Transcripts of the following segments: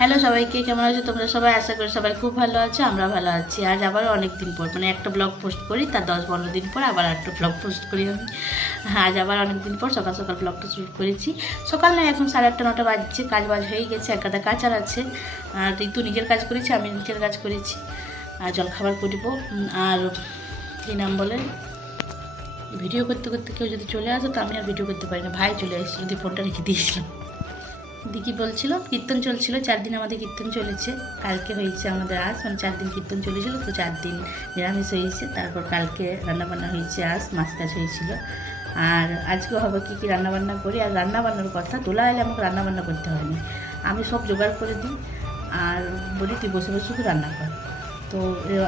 Hello সবাইকে, কেমন আছো তোমরা সবাই? আশা করি সবাই খুব ভালো আছো, আমরা ভালো আছি। আজ আবার অনেক দিন পর মানে একটা ব্লগ পোস্ট করি, তার 10-15 দিন পর আবার একটা ব্লগ পোস্ট করি আমি। আজ আবার অনেক দিন পর সকাল সকাল ব্লগটা শুরু করেছি। সকাল নয়, এখন 8:30-9টা বাজছে, কাজ বাজ হয়ে গেছে, এক গাদা কাজ আর আছে। আর ঋতু নিজের কাজ করেছি, আমি নিজের কাজ করেছি। আর জলখাবার করব। আর কী নাম বলে, ভিডিও করতে করতে কেউ যদি চলে আসে তো আমি আর ভিডিও করতে পারি না। ভাই চলে এসেছে, যদি ফোনটা রেখে দিয়েছিলাম। দিদি বলছিল কীর্তন চলছিল, 4 দিন আমাদের কীর্তন চলেছে। কালকে হয়েছে আমাদের আজ, মানে 4 দিন কীর্তন চলেছিল, তো 4 দিন নিরামিষ হয়েছে। তারপর কালকে রান্নাবান্না হয়েছে, আজ মাছ টাছ হয়েছিল। আর আজকেও হবে কী কী রান্নাবান্না করি। আর রান্নাবান্নার কথা, তোলা এলে আমাকে রান্নাবান্না করতে হয়নি, আমি সব জোগাড় করে দিই আর বলি তুই বসে বসে শুধু রান্না কর। তো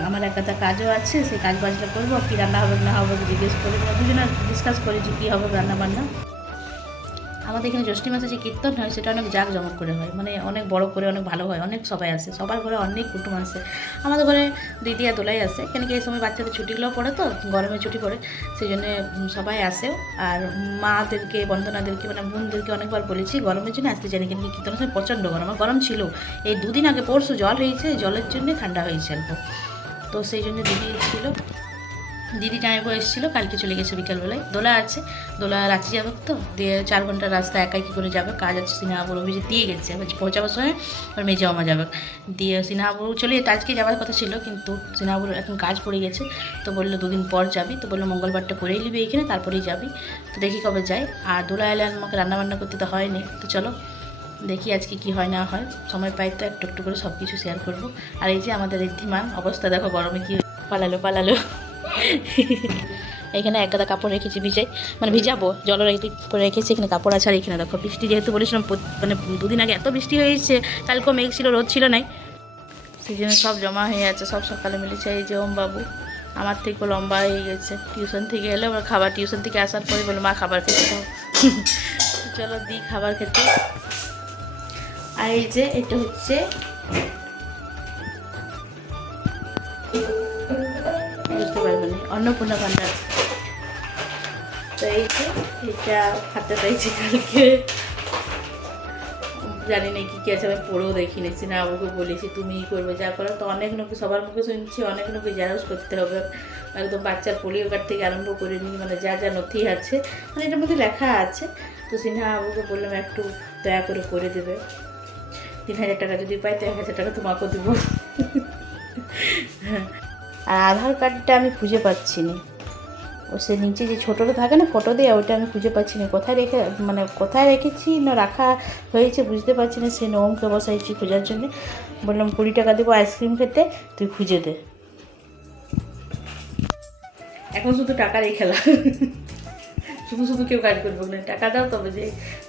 আমার একটা কাজও আছে, সেই কাজ বাজটা করবো, কী রান্না হবে না হবে জিজ্ঞেস করে, দুজনে ডিসকাস করি যে কী হবে রান্নাবান্না। আমাদের এখানে জ্যৈষ্ঠী মাসে যে কীর্তন হয় সেটা অনেক জাঁকজমক করে হয়, মানে অনেক বড় করে, অনেক ভালো হয়, অনেক সবাই আসে, সবার ঘরে অনেক কুটুম আসে। আমাদের ঘরে দিদি আর দোলাই আসে, কেন কি এই সময় বাচ্চাদের ছুটিগুলো পড়ে, তো গরমে ছুটি পড়ে, সেই জন্য সবাই আসেও। আর মাদেরকে, বন্দনাদেরকে, মানে বোনদেরকে অনেকবার বলেছি গরমের জন্য আসতে চাইনি, কেন কি কীর্তনের সময় প্রচণ্ড গরম, আমার গরম ছিল। এই 2 দিন আগে পরশু জল হয়েছে, জলের জন্যে ঠান্ডা হয়েছে অল্প, তো সেই জন্য দিদি ছিল। দিদি জামাইবাবু এসেছিলো, কালকে চলে গেছে বিকালবেলায়। দোলা আছে, দোলা রাঁচি যাবে, তো দিয়ে 4 ঘন্টার রাস্তা একাই কী করে যাবে, কাজ আছে। সিনহাবুর অভিজিৎ দিয়ে গেছে, পৌঁছাবার সময় আর মেজে মামা যাবে, দিয়ে সিনহাবু চলে যেত। আজকে যাওয়ার কথা ছিল, কিন্তু সিনহাবুর এখন কাজ পড়ে গেছে, তো বললো 2 দিন পর যাবি, তো বললো মঙ্গলবারটা করেই নিবি এখানে, তারপরেই যাবি। তো দেখি কবে যাই। আর দোলা এলে আমাকে রান্নাবান্না করতে তো হয়নি, তো চলো দেখি আজকে কি হয় না হয়, সময় পাই তো একটু একটু করে সব কিছু শেয়ার করবো। আর এই যে আমাদের ঋদ্ধিমান অবস্থা দেখো, গরমে কি পালালো। এখানে এক গাদা কাপড় রেখেছি ভিজে, মানে ভিজাবো, জল রেখেছি। এখানে কাপড় আছে। আর এখানে দেখো বৃষ্টি, যেহেতু বলেছিলাম মানে 2 দিন আগে এত বৃষ্টি হয়েছে, কালকেও মেঘ ছিল, রোদ ছিল নাই, সেই জন্য সব জমা হয়ে আছে, সব সকালে মিলেছে। এই যে ওম বাবু আমার থেকেও লম্বা হয়ে গেছে, টিউশন থেকে এলে ওরা খাবার, টিউশন থেকে আসার পরে বলে মা খাবার খেতে দাও। চলো দিই খাবার খেতে। আর এই যে এটা হচ্ছে বুঝতে পারবো না, অন্নপূর্ণা ভান্ডার। তো এই যে এটা হাতে পেয়েছি কালকে, জানি না কী কী আছে, আমি পড়েও দেখিনি। সিনহাবুকে বলেছি তুমি করবে যা করো, তো অনেক লোক সবার মুখে শুনছি, অনেক লোকে জেরক্স করতে হবে, একদম বাচ্চার পোলিও কার্ড থেকে আরম্ভ করে নিই, মানে যা যা নথি আছে, মানে এটার মধ্যে লেখা আছে। তো সিনহাবুকে বললাম একটু দয়া করে দেবে। 3,000 টাকা যদি পাই তো 1,000 টাকা তোমাকেও দেবো। আর আধার কার্ডটা আমি খুঁজে পাচ্ছি না, ও সে নিচে যে ছোটোটা থাকে না ফটো দিয়ে, ওইটা আমি খুঁজে পাচ্ছি না, কোথায় রেখেছি না রাখা হয়েছে বুঝতে পারছি না। সে ওমকে বসাইছি খোঁজার জন্যে, বললাম 20 টাকা দেবো আইসক্রিম খেতে, তুই খুঁজে দে। এখন শুধু টাকার এই খেলা, শুধু কেউ কাজ করবো না, টাকা দাও তবে যে।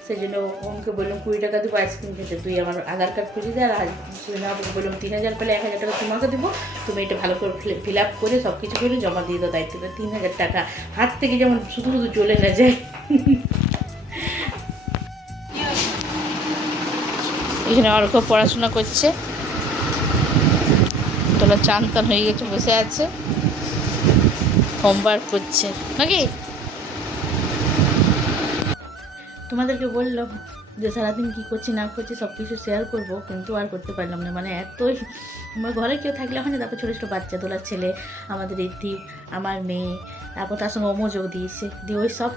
সেই জন্য ওমকে বললাম 20 টাকা দেবো আইসক্রিম খেতে, তুই আমার আধার কার্ড খুঁজে দে। আর বললাম 3,000 পেলে 1,000 টাকা তোমাকে দেবো, তুমি এটা ভালো করে ফিল আপ করে সব কিছু করে জমা দিয়ে দাও দায়িত্বটা। 3,000 টাকা হাত থেকে যেমন শুধু চলে না যায়। এখানে অর্ঘ পড়াশোনা করছে, তোলা চান টান হয়ে গেছে, বসে আছে, হোমওয়ার্ক করছে নাকি। তোমাদেরকে বললাম যে সারাদিন কী করছি না করছি সব কিছু শেয়ার করবো, কিন্তু আর করতে পারলাম না, মানে এতই আমার ঘরে কেউ থাকলে হয় না। তারপর ছোটো ছোটো বাচ্চা, তোলার ছেলে, আমাদের ঋদ্ধি, আমার মেয়ে, তারপর তার সঙ্গে অমো যোগ দিয়েছে, দিয়ে ওই সব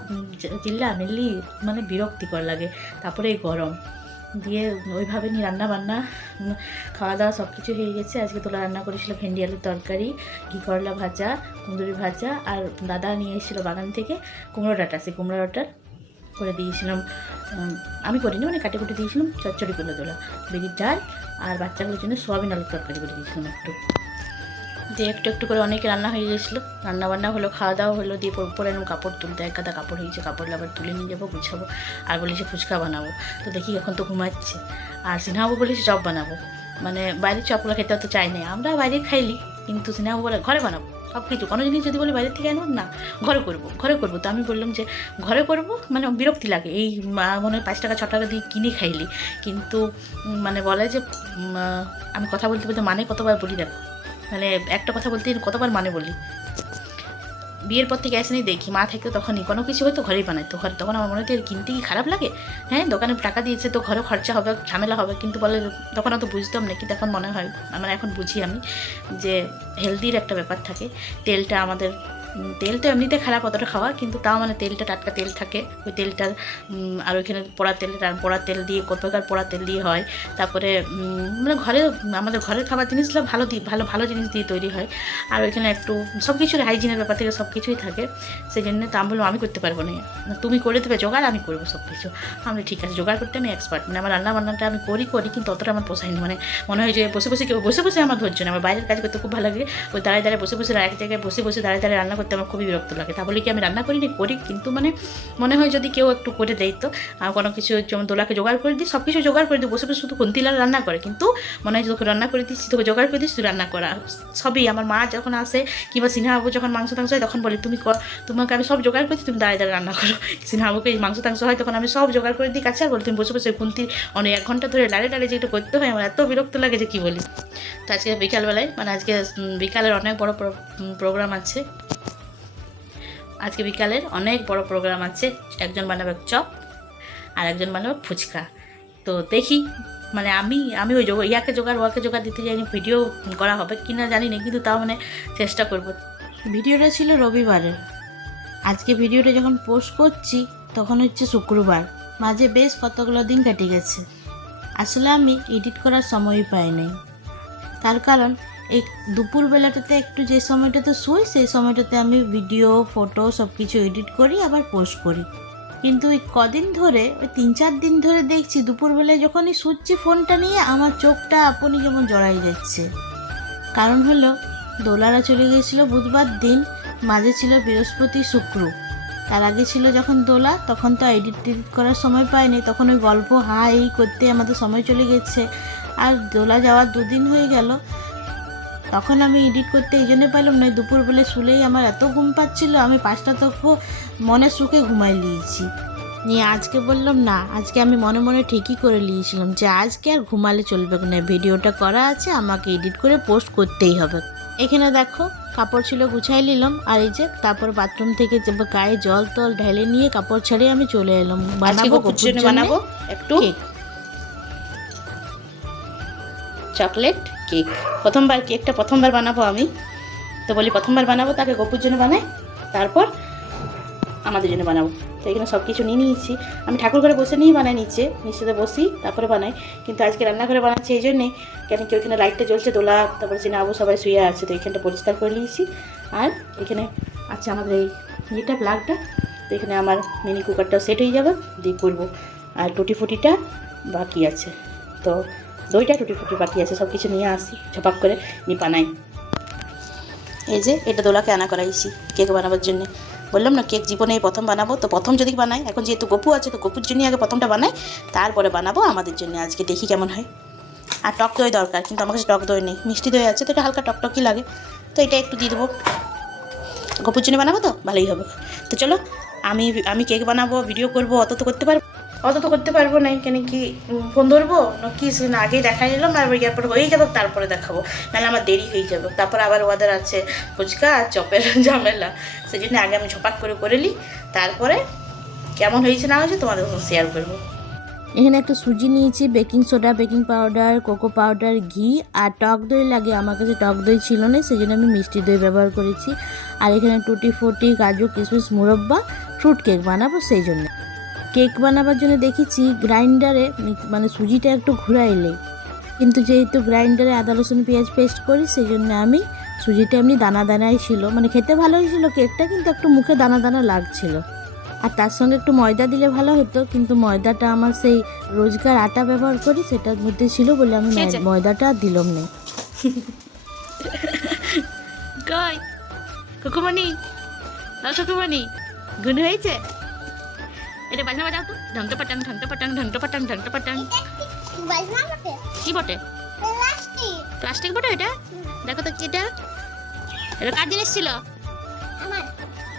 মিল্লি মানে বিরক্তিকর লাগে। তারপরে এই গরম দিয়ে ওইভাবে নিয়ে রান্না খাওয়া দাওয়া সব কিছু হয়ে গেছে। আজকে তোলা রান্না করেছিল ভেন্ডি আলুর তরকারি, ঘি করলা ভাজা, কুঁদরি ভাজা, আর দাদা নিয়ে এসেছিলো বাগান থেকে কুমড়ো ডাঁটা, সেই কুমড়ো ডাঁটা করে দিয়েছিলাম। আমি করিনি, মানে কাটে কুটে দিয়েছিলাম, চচ্চড়ি করে তোলা, বেরির ডাল, আর বাচ্চাগুলোর জন্য সোয়াবিন আলুর তরকারি করে দিয়েছিলাম একটু, দিয়ে একটু একটু করে অনেকে রান্না হয়ে গেছিলো। রান্নাবান্না হলো, খাওয়া দাওয়া হলো, দিয়ে পরে এরকম কাপড় তুলতে, এক গাদা কাপড় হয়েছে, কাপড় আবার তুলে নিয়ে যাবো, গুছাবো। আর বলেছে ফুচকা বানাবো, তো দেখি এখন তো ঘুমাচ্ছে। আর সিনহাবু বলেছে চপ বানাবো, মানে বাইরের চপগুলো খেতে তো চাই না, আমরা বাইরে খাইলি, কিন্তু সিনহাবু বলে ঘরে বানাবো সব কিছু, কোনো জিনিস যদি বলি বাইরের থেকে আনবো না, ঘরে করবো। তো আমি বললাম যে ঘরে করবো, মানে বিরক্তি লাগে এই মনে হয় 5 টাকা 6 টাকা দিয়ে কিনে খাইলি, কিন্তু মানে বলে যে আমি কথা বলতে বলতে মানে কতবার বলি দেখো, মানে একটা কথা বলতে কতবার মানে বলি, বিয়ের পর থেকে আসেনি দেখি, মা থাকতো তখনই কোনো কিছু হয়তো ঘরেই বানাইতো, ঘরে তখন আমার মনে হতো কিনতে কি খারাপ লাগে, হ্যাঁ দোকানে টাকা দিয়েছে তো ঘরে খরচা হবে, ঝামেলা হবে, কিন্তু বলে তখন অত বুঝতাম না, কিন্তু এখন মনে হয় মানে এখন বুঝি আমি যে হেলদির একটা ব্যাপার থাকে। তেলটা আমাদের তেল তো এমনিতে খারাপ অতটা খাওয়া, কিন্তু তাও মানে তেলটা টাটকা তেল থাকে, ওই তেলটার আর ওইখানে পোড়া তেল দিয়ে কত প্রকার পোড়া তেল দিয়ে হয়। তারপরে মানে আমাদের ঘরের খাবার জিনিসগুলো ভালো ভালো জিনিস দিয়ে তৈরি হয়। আর ওইখানে একটু সব কিছুর হাইজিনের ব্যাপার থেকে সব কিছুই থাকে। সেই জন্য তো আমি বললাম আমি করতে পারবো না, তুমি করে দেবে জোগাড়, আমি করবো সব কিছু। আমি ঠিক আছে, জোগাড় করতে আমি এক্সপার্ট, মানে আমার রান্না বান্নাটা আমি করি কিন্তু অতটা আমার পোষায়নি, মানে মনে হয় যে বসে আমার ধৈর্য না, আমার বাইরের কাজ করতে খুব ভালো লাগে, ওই দাঁড়ায় বসে এক জায়গায় বসে দাঁড়ায় রান্না করতে আমার খুবই বিরক্ত লাগে। তা বলে কি আমি রান্না করি, কিন্তু মানে মনে হয় যদি কেউ একটু করে দেয় তো কোনো কিছু, যেমন দোলাকে জোগাড় করে দিই, সব কিছু জোগাড় করে দিই, বসে শুধু খন্তিলাল রান্না করে, কিন্তু মনে হয় তোকে রান্না করে দিচ্ছি, তোকে জোগাড় করে দিচ্ছি, তুই রান্না করা সবই। আমার মা যখন আসে কিংবা সিনহাবু যখন মাংস টাংস হয় তখন বলে তোমাকে আমি সব জোগাড় করছি, তুমি দাঁড়িয়ে রান্না করো। সিনহাবুকে মাংস টাংস হয় তখন আমি সব জোগাড় করে দিই কাছে, আর বলি তুমি বসে খুন্তি অনেক 1 ঘন্টা ধরে লাড়ে যে একটু করতে হয়, আমার এত বিরক্ত লাগে যে কী বলি। তো আজকে বিকালবেলায় মানে আজকে বিকালের অনেক বড় প্রোগ্রাম আছে, আজকে বিকালের অনেক বড় প্রোগ্রাম আছে। একজন বানাবে চপ আর একজন বানাবে ফুচকা। তো দেখি মানে আমি ওই ওয়াকে জোগাড় দিতে যাইনি, ভিডিও করা হবে কি না জানি না, কিন্তু তাও মানে চেষ্টা করব। ভিডিওটা ছিল রবিবারের, আজকে ভিডিওটা যখন পোস্ট করছি তখন হচ্ছে শুক্রবার, মাঝে বেশ কতগুলো দিন কেটে গেছে। আসলে আমি এডিট করার সময়ই পাই নাই, তার কারণ এই দুপুরবেলাটাতে একটু যে সময়টাতে শুই সেই সময়টাতে আমি ভিডিও ফটো সব কিছু এডিট করি আবার পোস্ট করি। কিন্তু ওই কদিন ধরে ওই 3-4 দিন ধরে দেখছি দুপুরবেলায় যখনই শুচ্ছি ফোনটা নিয়ে আমার চোখটা আপনি কেমন জড়াই যাচ্ছে। কারণ হলো দোলারা চলে গিয়েছিল বুধবার দিন, মাঝে ছিল বৃহস্পতি শুক্র, তার আগে ছিল যখন দোলা, তখন তো এডিট করার সময় পাইনি, তখন ওই গল্প এই করতে আমাদের সময় চলে গেছে। আর দোলা যাওয়ার 2 দিন হয়ে গেল, তখন আমি এডিট করতে এই জন্য পারলাম না, দুপুরবেলা শুলেই আমার এত ঘুম পাচ্ছিল, আমি 5টা তক মনে সুখে ঘুমাই নিয়েছি। নিয়ে আজকে বললাম না, আজকে আমি মনে ঠিকই করে নিয়েছিলাম যে আজকে আর ঘুমালে চলবে না, ভিডিওটা করা আছে, আমাকে এডিট করে পোস্ট করতেই হবে। এখানে দেখো কাপড় ছিল গুছাই নিলাম, আর এই যে তারপর বাথরুম থেকে গায়ে জল ঢেলে নিয়ে কাপড় ছেড়ে আমি চলে এলাম। বানাবো একটু কেক, চকলেট কেক। কেকটা প্রথমবার বানাবো আমি, তো বলি প্রথমবার বানাবো তাকে গপুর জন্য বানাই, তারপর আমাদের জন্য বানাবো। তো এখানে সব কিছু নিয়ে নিয়েছি, আমি ঠাকুর ঘরে বসে নিয়েই বানাই, নিচেতে বসি তারপরে বানাই, কিন্তু আজকে রান্নাঘরে বানাচ্ছি এই জন্যে কেন কি ওইখানে লাইটটা জ্বলছে, দোলা তারপরে সিনাবু সবাই শুয়ে আছে, তো এখানটা পরিষ্কার করে নিয়েছি। আর এখানে আছে আমাদের এই প্লাগটা, তো এখানে আমার মিনি কুকারটাও সেট হয়ে যাবে, দিয়ে করবো। আর টুটি ফুটিটা বাকি আছে, তো দইটা টুটি বাকি আছে, সব কিছু নিয়ে আসি ঝপাক করে নিয়ে বানাই। এই যে এটা দোলাকে আনা করাইছি কেক বানাবার জন্য, বললাম না কেক জীবনে প্রথম বানাবো, তো প্রথম যদি বানাই, এখন যেহেতু গপু আছে তো গপুর জন্যই আগে প্রথমটা বানাই, তারপরে বানাবো আমাদের জন্য। আজকে দেখি কেমন হয়। আর টক দই দরকার, কিন্তু আমার কাছে টক দই নেই, মিষ্টি দই আছে, তো এটা হালকা টকটকই লাগে, তো এটা একটু দিয়ে দেবো, গপুর জন্য বানাবো তো ভালোই হবে। তো চলো আমি কেক বানাবো, ভিডিও করবো, অত তো করতে পারবো না, কেন কি ফোন ধরবো না কি, না আগেই দেখাই নিলাম, আর এরপর হয়ে যাবো তারপরে দেখাবো, নাহলে আমার দেরি হয়ে যাবে, তারপর আবার ওদের আছে ফুচকা আর চপের ঝামেলা, সেই জন্য আগে আমি ঝপাক করে নিই, তারপরে কেমন হয়েছে না হয়েছে তোমাদের শেয়ার করবো। এখানে একটা সুজি নিয়েছি, baking soda, baking powder, cocoa powder, ঘি আর টক দই লাগে, আমার কাছে টক দই ছিল না, সেই জন্য আমি মিষ্টি দই ব্যবহার করেছি। আর এখানে টুটি ফুটি, কাজু কিশমিশ, মুরব্বা, ফ্রুট কেক বানাবো, সেই জন্য কেক বানাবার জন্য দেখেছি গ্রাইন্ডারে মানে সুজিটা একটু ঘুরাইলে, কিন্তু যেহেতু গ্রাইন্ডারে আদা রসুন পেঁয়াজ পেস্ট করি, সেই জন্য আমি সুজিটা এমনি দানাই ছিল, মানে খেতে ভালো হয়েছিল কেকটা, কিন্তু একটু মুখে দানা লাগছিল। আর তার সঙ্গে একটু ময়দা দিলে ভালো হতো, কিন্তু ময়দাটা আমার সেই রোজকার আটা ব্যবহার করি সেটার মধ্যে ছিল বলে আমি ময়দাটা দিলাম না। কুকুমণি গুণ হয়েছে, এটা বাজনা বাজাও তো, ঢংটা পাটাং। কি বটে? প্লাস্টিক বটে এটা, দেখো তো এটা কার জিনিস ছিল,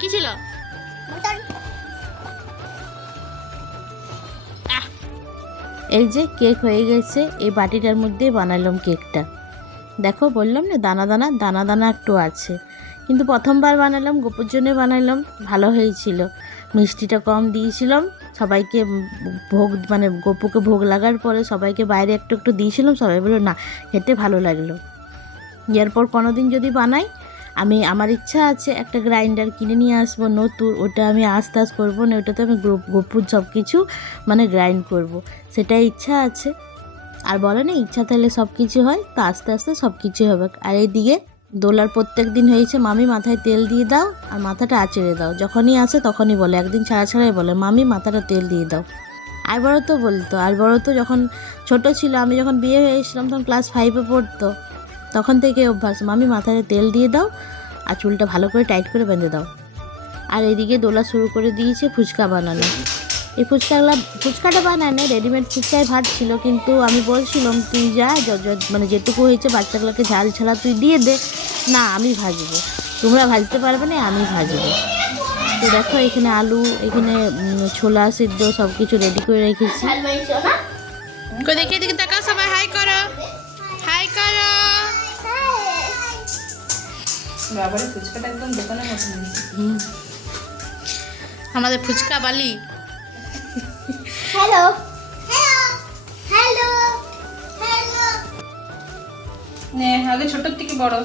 কি ছিল? এই যে কেক হয়ে গেছে, এই বাটিটার মধ্যে বানালাম কেকটা। দেখো বললাম না দানা একটু আছে, কিন্তু প্রথমবার বানালাম, গোপুর জন্য বানালাম, ভালো হয়েছিল। মিষ্টিটা কম দিয়েছিলাম সবাইকে, ভোগ মানে গোপুকে ভোগ লাগার পরে সবাইকে বাইরে একটু একটু দিয়েছিলাম, সবাই বললো না খেতে ভালো লাগলো। এরপর কোনো দিন যদি বানাই, আমার ইচ্ছা আছে একটা গ্রাইন্ডার কিনে নিয়ে আসবো নতুন, ওটা আমি আস্তে আস্তে করবো না, ওটাতে আমি গোপুর সব কিছু মানে গ্রাইন্ড করব, সেটাই ইচ্ছা আছে। আর বলে না ইচ্ছা থাকলে সব কিছু হয়, তো আস্তে আস্তে সব কিছুই হবে। আর এইদিকে দোলার প্রত্যেক দিন হয়েছে মামি মাথায় তেল দিয়ে দাও আর মাথাটা আঁচড়ে দাও, যখনই আসে তখনই বলে, একদিন ছাড়া ছাড়াই বলে মামি মাথাটা তেল দিয়ে দাও। আর বড় তো বলতো, আর বড় তো যখন ছোট ছিল, আমি যখন বিয়ে হয়েছিলাম তখন ক্লাস 5-এ পড়তো, তখন থেকে অভ্যাস মামি মাথায় তেল দিয়ে দাও আর চুলটা ভালো করে টাইট করে বেঁধে দাও। আর এদিকে দোলা শুরু করে দিয়েছে ফুচকা বানানো। এই ফুচকাটা বানায় না, রেডিমেড ফুচকায় ভাত ছিল, কিন্তু আমি বলছিলাম তুই যা মানে যেটুকু হয়েছে বাচ্চাগুলোকে ঝাল ছাড়া তুই দিয়ে দে, না আমি ভাজবো, তোমরা ভাজতে পারবে না আমি ভাজবো। তো দেখো এখানে আলু, এখানে ছোলা সিদ্ধ সব কিছু রেডি করে রেখেছি। দেখে দেখে তাকাও, সবাই হাই করো, হাই করো। বাবারে ফুচকাটা একদম দোকানের মতো হয়েছে। আমাদের ফুচকা বালি। হ্যালো হ্যালো হ্যালো হ্যালো নে আগে ছোটর থেকে বড়।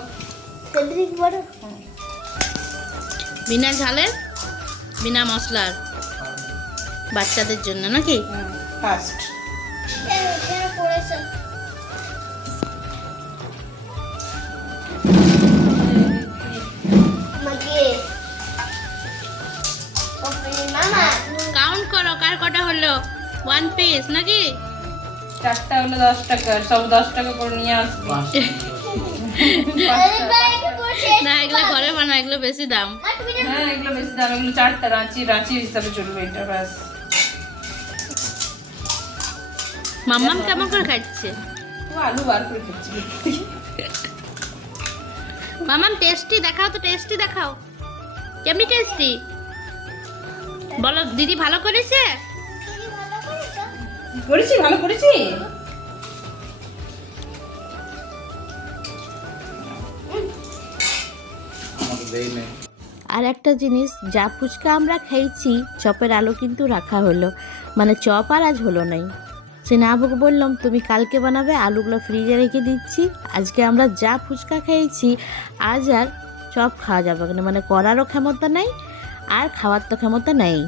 কতদিন বড়? বিনা ঝালের বিনা মশলার বাচ্চাদের জন্য নাকি? ফার্স্ট কেন পড়েছো? আমাকে ওপরে মামা কাউন্ট করো কার কটা হলো, 1 পিস নাকি? চারটা হলো 10 টাকা, সব 10 টাকা করে নিয়ে আসবি। আরে বাইরে পড়ছে না এগুলো ঘরে বানা, এগুলো বেশি দাম। হ্যাঁ এগুলো বেশি দাম, এগুলো চারটা রাঁচির হিসাবে চলবে এটা ব্যাস। মাম্মাম কেমন করে খাচ্ছে? ও আলু বার করে খাচ্ছি। মাম্মাম টেস্টি দেখাও তো, টেস্টি দেখাও, কেমনি টেস্টি বলো। দিদি ভালো করেছে? তুমি ভালো করেছো? করেছি, ভালো করেছি। আর একটা জিনিস, যা ফুচকা আমরা খেয়েছি চপের আলু কিন্তু রাখা হলো, মানে চপ আর আজ হলো নাই। সে না আমাকে বললাম তুমি কালকে বানাবে, আলুগুলো ফ্রিজে রেখে দিচ্ছি, আজকে আমরা যা ফুচকা খেয়েছি আজ আর চপ খাওয়া যাবে না, মানে করারও ক্ষমতা নেই আর খাওয়ার তো ক্ষমতা নেই।